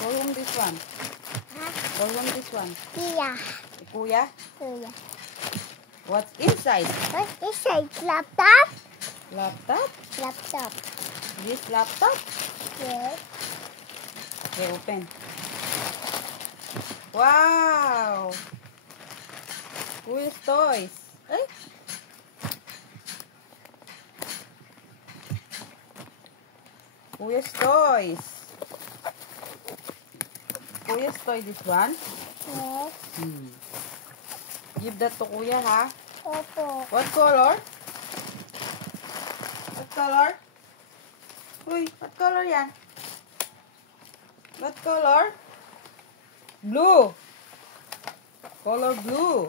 For whom this one? Huh? For whom this one? Kuya. Kuya? Kuya. What's inside? What is it? Laptop? Laptop? Laptop. This laptop? Yes. Okay, open. Wow! Kuya's toys. Ay! Kuya's toys. Kuya's toy, this one? Yes. Give that to Kuya, ha? Opo. What color? What color? Uy, what color yan? What color? Blue. Color blue.